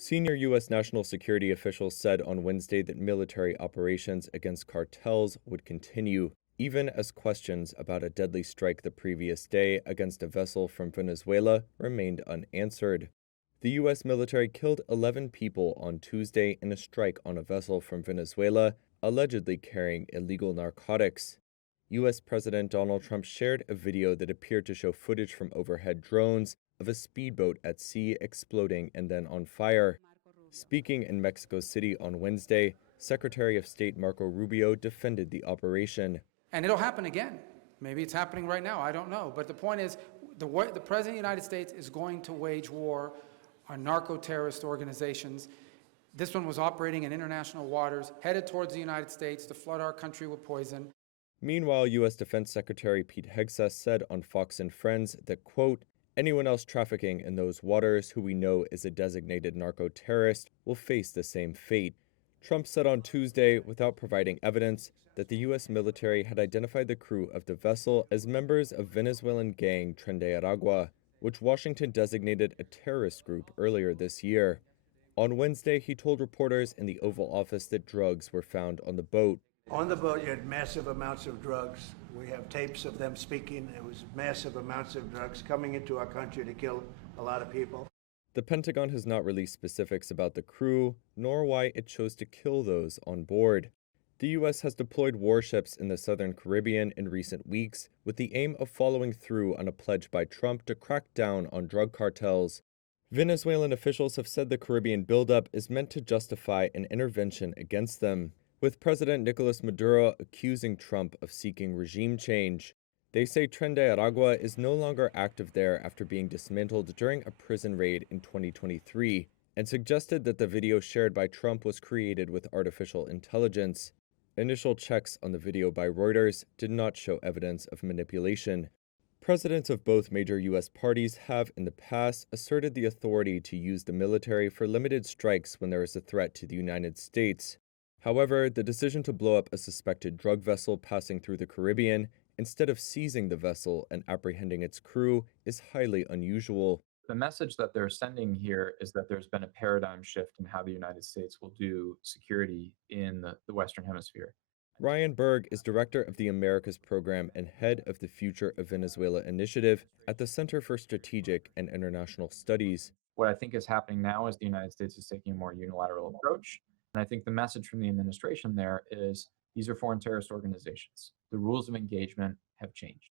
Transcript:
Senior U.S. national security officials said on Wednesday that military operations against cartels would continue, even as questions about a deadly strike the previous day against a vessel from Venezuela remained unanswered. The U.S. military killed 11 people on Tuesday in a strike on a vessel from Venezuela, allegedly carrying illegal narcotics. U.S. President Donald Trump shared a video that appeared to show footage from overhead drones of a speedboat at sea exploding and then on fire. Speaking in Mexico City on Wednesday, Secretary of State Marco Rubio defended the operation. And it'll happen again. Maybe it's happening right now, I don't know. But the point is, the President of the United States is going to wage war on narco-terrorist organizations. This one was operating in international waters, headed towards the United States to flood our country with poison. Meanwhile, U.S. Defense Secretary Pete Hegseth said on Fox and Friends that, quote, anyone else trafficking in those waters who we know is a designated narco-terrorist will face the same fate. Trump said on Tuesday, without providing evidence, that the U.S. military had identified the crew of the vessel as members of Venezuelan gang Tren de Aragua, which Washington designated a terrorist group earlier this year. On Wednesday, he told reporters in the Oval Office that drugs were found on the boat. On the boat, you had massive amounts of drugs. We have tapes of them speaking. It was massive amounts of drugs coming into our country to kill a lot of people. The Pentagon has not released specifics about the crew, nor why it chose to kill those on board. The U.S. has deployed warships in the southern Caribbean in recent weeks with the aim of following through on a pledge by Trump to crack down on drug cartels. Venezuelan officials have said the Caribbean buildup is meant to justify an intervention against them, with President Nicolas Maduro accusing Trump of seeking regime change. They say Tren de Aragua is no longer active there after being dismantled during a prison raid in 2023, and suggested that the video shared by Trump was created with artificial intelligence. Initial checks on the video by Reuters did not show evidence of manipulation. Presidents of both major U.S. parties have, in the past, asserted the authority to use the military for limited strikes when there is a threat to the United States. However, the decision to blow up a suspected drug vessel passing through the Caribbean, instead of seizing the vessel and apprehending its crew, is highly unusual. The message that they're sending here is that there's been a paradigm shift in how the United States will do security in the Western Hemisphere. Ryan Berg is director of the Americas Program and head of the Future of Venezuela initiative at the Center for Strategic and International Studies. What I think is happening now is the United States is taking a more unilateral approach. And I think the message from the administration there is these are foreign terrorist organizations. The rules of engagement have changed.